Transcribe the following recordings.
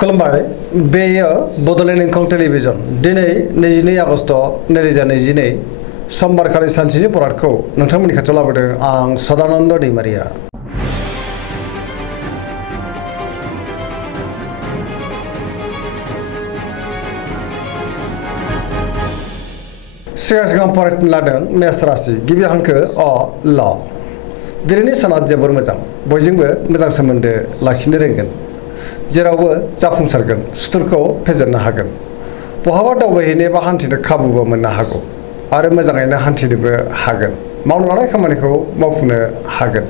खुलुमबाय बेयो बड'लेण्ड इंखं टेलिभिजन दिनै 22 आगस्ट 2022 समबारखालि सानसेनि बरादखौ नोंथांमोननि खाथियाव लाबोदों आं सदानन्द दैमारिया। सिगां फरायनो लादों मेष राशि गिबि हांखो अ ल। दिनैनि साना जोबोर मोजां, बयजोंबो मोजां सोमोन्दो लाखिनो रोंगोन, जेरावबो जाफुंसारगोन, सुथुरखौ फेजेननो हागोन, बहाबा दावबायहैनो बा हान्थिनो खाबुबो मोननो हागौ आरो मोजाङैनो हान्थिनोबो हागोन, मावनो लानाय खामानिखौ मावफुंनो हागोन।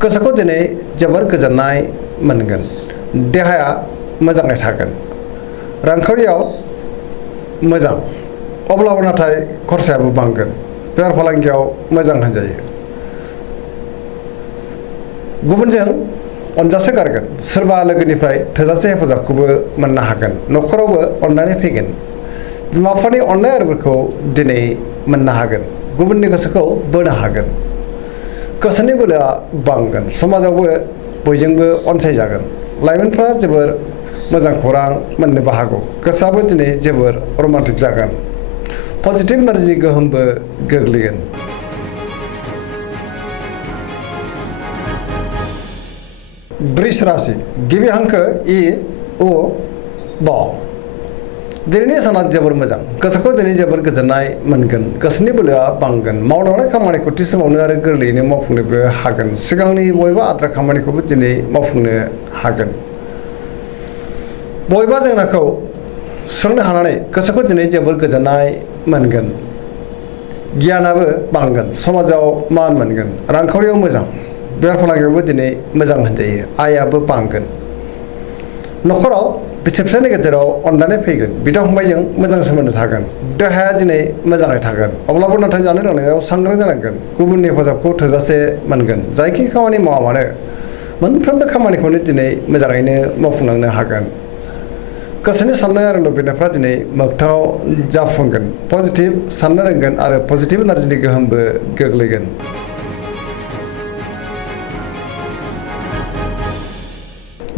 गोसोखौ दिनै जोबोर गोजोननाय मोनगोन, देहाया मोजाङै थागोन, रांखावरियाव मोजां, अब्लाबो नाथाय खरसायाबो बांगोन, बेफार फालांगियाव मोजां होनजायो। गुबुनजों अनजासे गारगोन, सोरबा लोगोनिफ्राय थोजासे हेफाजाबखौबो मोननो हागोन, न'खरावबो अननानै फैगोन, बिमा बिफानि अननाय आरिफोरखौ दिनै मोननो हागोन, गुबुननि गोसोखौ बोनो हागोन, गोसोनि बोलोआ बांगोन, समाजावबो बयजोंबो अनसायजागोन, लाइमोनफ्रा जोबोर मोजां खौरां मोननोबो हागौ, गोसोआबो दिनै जोबोर रमान्टिक जागोन, पजिटिभ एनार्जिनि गोहोमबो गोग्लैगोन। वृष राशि गिबि हांखो इ उ ब। दिनैनि साना जोबोर मोजां, गोसोखौ दिनै जोबोर गोजोननाय मोनगोन, गोसोनि बोलोआ बांगोन, मावनो लानाय खामानिखौ थि समावनो आरो गोरलैयैनो मावफुंनोबो हागोन, सिगांनि बबेबा आद्रा खामानिखौबो दिनै मावफुंनो हागोन, बबेबा जेंनाखौ सुस्रांनो हानानै गोसोखौ दिनै जोबोर गोजोननाय मोनगोन, गियानाबो बांगोन, समाजाव मान मोनगोन, रांखावरियाव मोजां, बेफार फालांगियावबो दिनै मोजां होनजायो, आयाबो बांगोन, न'खराव बिसि फिसायनि गेजेराव अनलायनाय फैगोन, बिदा फंबायजों मोजां सोमोन्दो थागोन, देहाया दिनै मोजाङै थागोन, अब्लाबो नाथाय जानाय लोंनायाव सांग्रां जानांगोन, गुबुननि हेफाजाबखौ थोजासे मोनगोन, जायखि खामानि मावा मानो मोनफ्रोमबो खामानिखौनो दिनै मोजाङैनो मावफुंलांनो हागोन, गोसोनि साननाय आरो लुबैनायफ्रा दिनै मोगथाङाव जाफुंगोन, पजिटिभ साननो रोंगोन आरो पजिटिभ एनार्जिनि गोहोमबो गोग्लैगोन।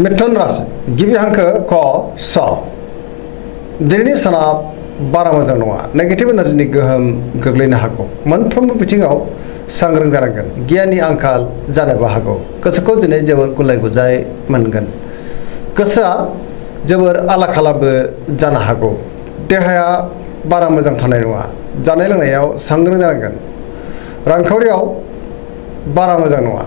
मिथुन राशि गिबि हांखो क स। दिनैनि साना बारा मोजां नङा, नेगेटिभ एनार्जिनि गोहोम गोग्लैनो हागौ, मोनफ्रोमबो बिथिङाव सांग्रां जानांगोन, गियाननि आंखाल जानोबो हागौ, गोसोखौ दिनै जोबोर गुलाय गुजाय मोनगोन, गोसोआ जोबोर आला खालाबो जानो हागौ, देहाया बारा मोजां थानाय नङा, जानाय लोंनायाव सांग्रां जानांगोन, रांखावरियाव बारा मोजां नङा,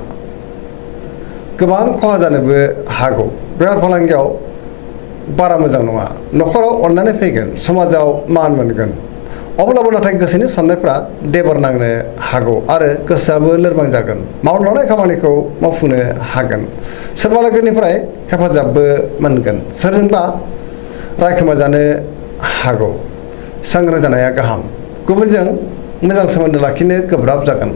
गोबां खहा जानोबो हागौ, बेफार फालांगियाव बारा मोजां नङा, न'खराव अननानै फैगोन, समाजाव मान मोनगोन, अब्लाबो नाथाय गोसोनि साननायफ्रा देबर नांनो हागौ आरो गोसोआबो लोरबां जागोन, मावनो लानाय खामानिखौ मावफुंनो हागोन, सोरबा लोगोनिफ्राय हेफाजाबबो मोनगोन, सोरजोंबा रायखोमा जानो हागौ, सांग्रां जानाया गाहाम, गुबुनजों मोजां सोमोन्दो लाखिनो गोब्राब जागोन।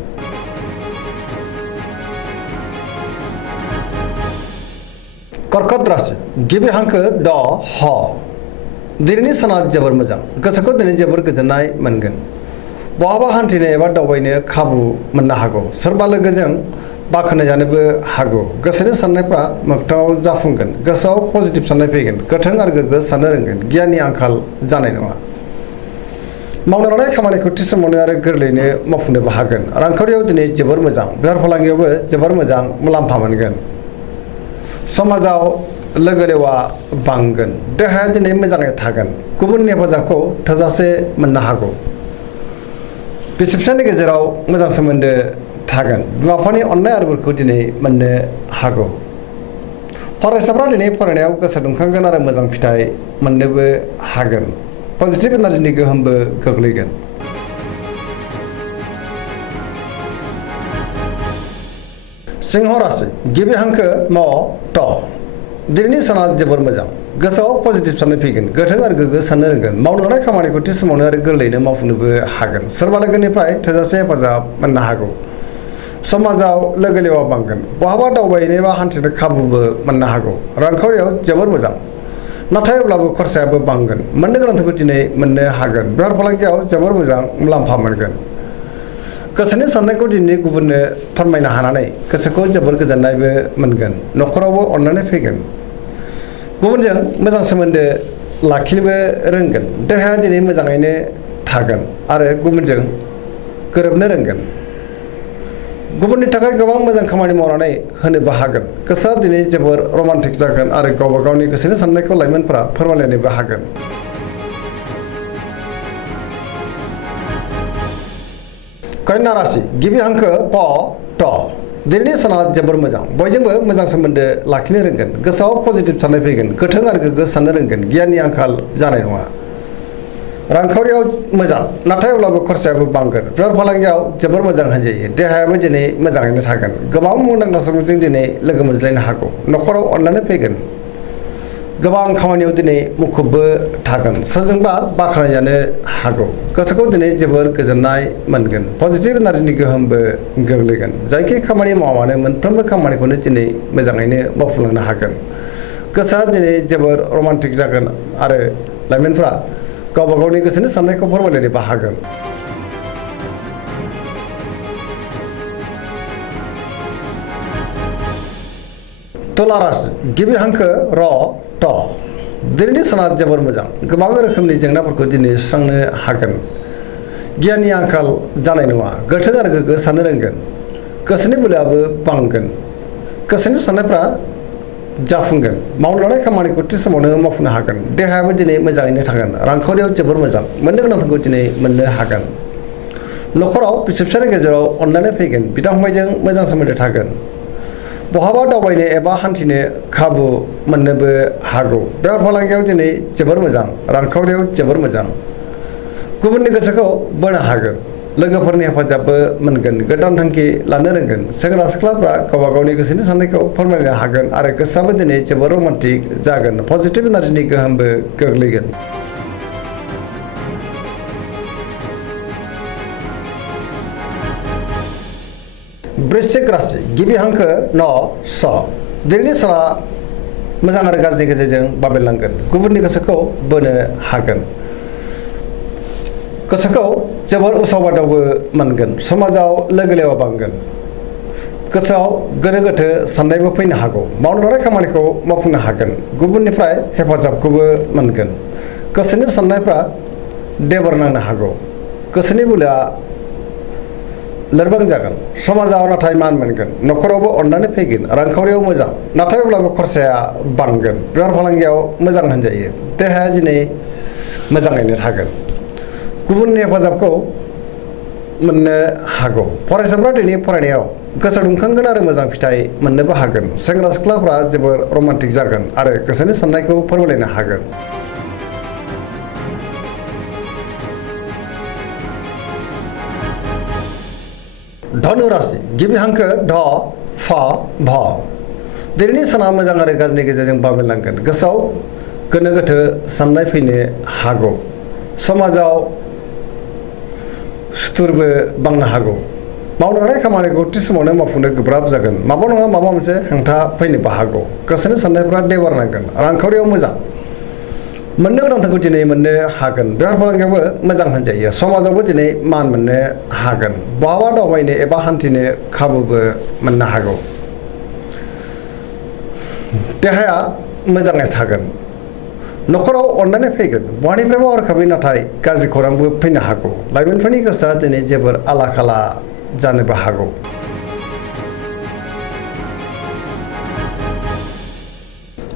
कर्कट राशि गिबि हांखो ड ह। दिनैनि साना जोबोर मोजां, गोसोखौ दिनै जोबोर गोजोननाय मोनगोन, बहाबा हान्थिनो एबा दावबायनो खाबु मोननो हागौ, सोरबा लोगोजों बाख्नायजानोबो हागौ, गोसोनि साननायफ्रा मोगथाङाव जाफुंगोन, गोसोआव पजिटिभ साननाय फैगोन, गोथों आरो गोग्गो साननो रोंगोन, गियाननि आंखाल जानाय नङा, मावनो लानाय खामानिखौ थि समावनो आरो गोरलैयैनो मावफुंनोबो हागोन, रांखावरियाव दिनै जोबोर मोजां, बेफार फालांगियावबो जोबोर मोजां मुलाम्फा मोनगोन, समाजाव लोगो लेवा बांगोन, देहाया दिनै मोजाङै थागोन, गुबुननि हेफाजाबखौ थोजासे मोननो हागौ, बिसि फिसायनि गेजेराव मोजां सोमोन्दो थागोन, बिमा बिफानि अननाय आरिफोरखौ दिनै मोननो हागौ, फरायसाफ्रा दिनै फरायनायाव गोसो दुंखांगोन आरो मोजां फिथाइ मोननोबो हागोन, पजिटिभ एनार्जिनि गोहोमबो गोग्लैगोन। सिंह राशि गिबि हांखो म ट। दिनैनि साना जोबोर मोजां, गोसोआव पजिटिभ साननाय फैगोन, गोथों आरो गोग्गो साननो रोंगोन, मावनो लानाय खामानिखौ थि समावनो आरो गोरलैयैनो मावफुंनोबो हागोन, सोरबा लोगोनिफ्राय थोजासे हेफाजाब मोननो हागौ, समाजाव लोगो लेवा बांगोन, बहाबा दावबायनो बा हान्थिनो खाबुबो मोननो हागौ, रांखावरियाव जोबोर मोजां, नाथाय अब्लाबो खरसायाबो बांगोन, मोननो गोनांखौ दिनै मोननो हागोन, बेफार फालांगियाव जोबोर मोजां मुलाम्फा मोनगोन, गोसोनि साननायखौ दिनै गुबुननो फोरमायनो हानानै गोसोखौ जोबोर गोजोननायबो मोनगोन, न'खरावबो अननानै फैगोन, गुबुनजों मोजां सोमोन्दो लाखिनोबो रोंगोन देहाया दिनै मोजाङैनो थागोन आरो गुबुनजों गोरोबनो रोंगोन गुबुननि थाखाय गोबां मोजां खामानि मावनानै होनोबो हागोन गोसोआ दिनै जोबोर रमान्टिक जागोन आरो गावबा गावनि गोसोनि साननायखौ लाइमोनफोरा फोरमायलायनोबो हागोन कन्या राशि गिबि हांखो प ट दिनैनि साना जोबोर मोजां बयजोंबो मोजां सोमोन्दो लाखिनो रोंगोन गोसोआव पजिटिभ साननाय फैगोन गोथों आरो गोग्गो साननो रोंगोन गियाननि आंखाल जानाय नङा रांखावरियाव मोजां नाथाय अब्लाबो खरसायाबो बांगोन बेफार फालांगियाव जोबोर मोजां होनजायो देहायाबो दिनै मोजाङैनो थागोन गोबां मुंदांखा सुबुंजों दिनै लोगो मोनज्लायनो हागौ न'खराव अनलायनाय फैगोन गोबां खामानियाव दिनै मुखुबबो थागोन सोरजोंबा बाख्नायजानो हागौ गोसोखौ दिनै जोबोर गोजोननाय मोनगोन पजिटिभ एनार्जिनि गोहोमबो गोग्लैगोन जायखि खामानि मावा मानो मोनफ्रोमबो खामानिखौनो दिनै मोजाङैनो मावफुंलांनो हागोन गोसोआ दिनै जोबोर रमान्टिक जागोन आरो लाइमोनफ्रा गावबा गावनि गोसोनि साननायखौ फोरमायलायनोबो हागोन तुला राशि गिबि हांखो र ट दिनैनि साना जोबोर मोजां गोबां रोखोमनि जेंनाफोरखौ दिनै सुस्रांनो हागोन गियाननि आंखाल जानाय नङा गोथों आरो गोग्गो साननो रोंगोन गोसोनि बोलोआबो बांगोन गोसोनि साननायफ्रा जाफुंगोन मावनो लानाय खामानिखौ थि समावनो मावफुंनो हागोन देहायाबो दिनै मोजाङैनो थागोन रांखावरियाव जोबोर मोजां मोननो गोनांखौ दिनै मोननो हागोन न'खराव बिसि फिसायनि गेजेराव अनलायनाय फैगोन बिदा फंबायजों मोजां सोमोन्दो थागोन बहाबा दावबायनो एबा हान्थिनो खाबु मोननोबो हागौ बेफार फालांगियाव दिनै जोबोर मोजां रांखावरियाव जोबोर मोजां गुबुननि गोसोखौ बोनो हागोन लोगोफोरनि हेफाजाबबो मोनगोन गोदान थांखि लानो रोंगोन सेंग्रा सिख्लाफ्रा गावबा गावनि गोसोनि साननायखौ फोरमायनो हागोन आरो गोसोआबो दिनै जोबोर रमान्टिक जागोन पजिटिभ एनार्जिनि गोहोमबो गोग्लैगोन वृश्चिक राशि गिबि हांखो न स दिनैनि साना मोजां आरो गाज्रिनि गेजेरजों बाबेरलांगोन गुबुननि गोसोखौ बोनो हागोन गोसोखौ जोबोर उसाव बादावबो मोनगोन समाजाव लोगो लेवा बांगोन गोसोआव गोनो गोथो साननायबो फैनो हागौ मावनो लानाय खामानिखौ मावफुंनो हागोन गुबुननिफ्राय हेफाजाबखौबो मोनगोन गोसोनि साननायफ्रा देबर नांनो हागौ गोसोनि बोलोआ लोरबां जागोन समाजाव नाथाय मान मोनगोन न'खरावबो अननानै फैगोन रांखावरियाव मोजां नाथाय अब्लाबो खरसाया बांगोन बेफार फालांगियाव मोजां होनजायो देहाया दिनै मोजाङैनो थागोन गुबुननि हेफाजाबखौ मोननो हागौ फरायसाफ्रा दिनै फरायनायाव गोसो दुंखांगोन आरो मोजां फिथाइ मोननोबो हागोन सेंग्रा सिख्लाफ्रा जोबोर रमान्टिक जागोन आरो गोसोनि साननायखौ फोरमायलायनो हागोन धनु राशि गिबि हांखो ध फ भ दिनैनि साना मोजां आरो गाज्रिनि गेजेरजों बाबेरलांगोन गोसोआव गोनो गोथो साननाय फैनो हागौ समाजाव सुथुरबो बांनो हागौ मावनो लानाय खामानिखौ थि समावनो मावफुंनो गोब्राब जागोन माबा नङा माबा मोनसे हेंथा फैनोबो हागौ गोसोनि साननायफ्रा देबार नांगोन रांखावरियाव मोजां मोननो गोनांखौ दिनै मोननो हागोन बेफार फालांगियावबो मोजां होनजायो समाजावबो दिनै मान मोननो हागोन बहाबा दावबायनो एबा हान्थिनो खाबुबो मोननो हागौ देहाया मोजाङै थागोन न'खराव अननानै फैगोन बहानिफ्रायबा हरखाबै नाथाय गाज्रि खौरांबो फैनो हागौ लाइमोनफोरनि गोसोआ दिनै जोबोर आला खाला जानोबो हागौ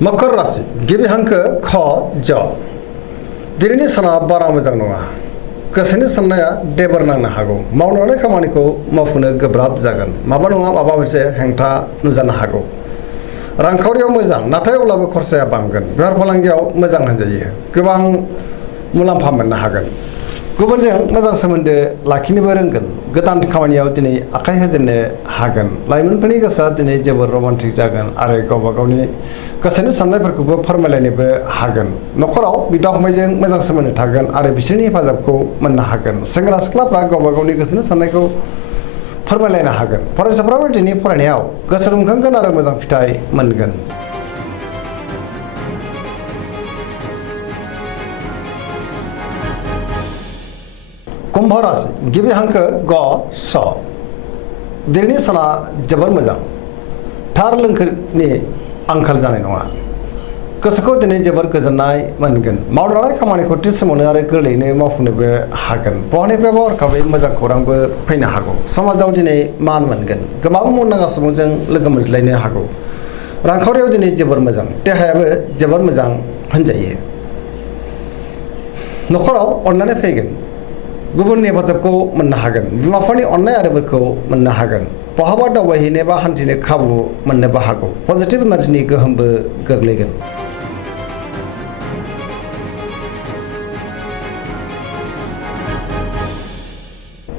मकर राशि गिबि हांखो ख ज दिनैनि साना बारा मोजां नङा गोसोनि साननाया देबर नांनो हागौ मावनो लानाय खामानिखौ मावफुंनो गोब्राब जागोन माबा नङा माबा मोनसे हेंथा नुजानो हागौ रांखावरियाव मोजां नाथाय अब्लाबो खरसाया बांगोन बेफार फालांगियाव मोजां होनजायो गोबां मुलाम्फा मोननो हागोन गुबुनजों मोजां सोमोन्दो लाखिनोबो रोंगोन गोदान खामानियाव दिनै आखाइ होजेननो हागोन लाइमोनफोरनि गोसोआ दिनै जोबोर रमान्टिक जागोन आरो गावबा गावनि गोसोनि साननायफोरखौबो फोरमायलायनोबो हागोन न'खराव बिदा फंबायजों मोजां सोमोन्दो थागोन आरो बिसोरनि हेफाजाबखौ मोननो हागोन सेंग्रा सिख्लाफ्रा गावबा गावनि गोसोनि साननायखौ फोरमायलायनो हागोन फरायसाफ्राबो दिनै फरायनायाव गोसो दुंखांगोन आरो मोजां फिथाइ मोनगोन कुम्भ राशि गिबि हांखो ग स दिनैनि साना जोबोर मोजां थार लोंखोनि आंखाल जानाय नङा गोसोखौ दिनै जोबोर गोजोननाय मोनगोन मावनो लानाय खामानिखौ थि समावनो आरो गोरलैयैनो मावफुंनोबो हागोन बहानिफ्रायबा हरखाबै मोजां खौरांबो फैनो हागौ समाजाव दिनै मान मोनगोन गोबां मुंदांखा सुबुंजों लोगो मोनज्लायनो हागौ रांखावरियाव दिनै जोबोर मोजां देहायाबो जोबोर मोजां होनजायो न'खराव अननानै फैगोन गुबुननि हेफाजाबखौ मोननो हागोन बिमा-बिफानि अननाय आरो बोरखौ मोननो हागोन बहाबा दावबायहैनो बा हान्थिनो खाबु मोननोबो हागौ पजिटिभ एनार्जिनि गोहोमबो गोग्लैगोन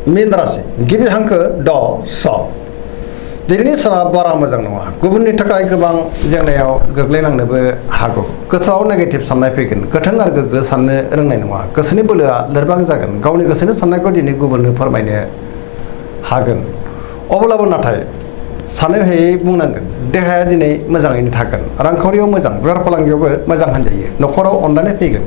मीन राशि गिबि हांखो ड स दिनैनि साना बारा मोजां नङा गुबुननि थाखाय गोबां जेंनायाव गोग्लैनांनोबो हागौ गोसोआव नेगेटिभ साननाय फैगोन गोथों आरो गोग्गो साननो रोंनाय नङा गोसोनि बोलोआ लोरबां जागोन गावनि गोसोनि साननायखौ दिनै गुबुननो फोरमायनो हागोन अब्लाबो नाथाय सानो हायै बुंनांगोन देहाया दिनै मोजाङैनो थागोन रांखावरियाव मोजां बेफार फालांगियावबो मोजां होनजायो न'खराव अननानै फैगोन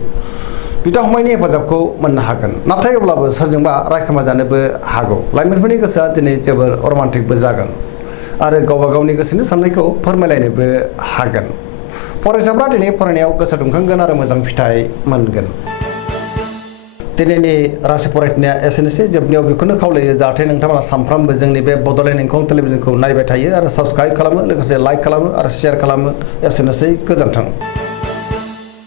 बिदा फंबायनि हेफाजाबखौ मोननो हागोन नाथाय अब्लाबो सोरजोंबा रायखोमा जानोबो हागौ लाइमोनफोरनि गोसोआ दिनै जोबोर रमान्टिकबो जागोन आरो गावबा गावनि गोसोनि साननायखौ फोरमायलायनोबो हागोन फरायसाफ्रा दिनै फरायनायाव गोसो दुंखांगोन आरो मोजां फिथाइ मोनगोन दिनैनि राशि फरायनाया एसेनोसै जोबनायाव बेखौनो खावलायो जाहाथे नोंथांमोना सानफ्रामबो जोंनि बे बड'लेण्ड इंखं टेलिभिजनखौ नायबाय थायो आरो साबस्क्राइब खालामो लोगोसे लाइक खालामो आरो शेयार खालामो एसेनोसै गोजोन्थों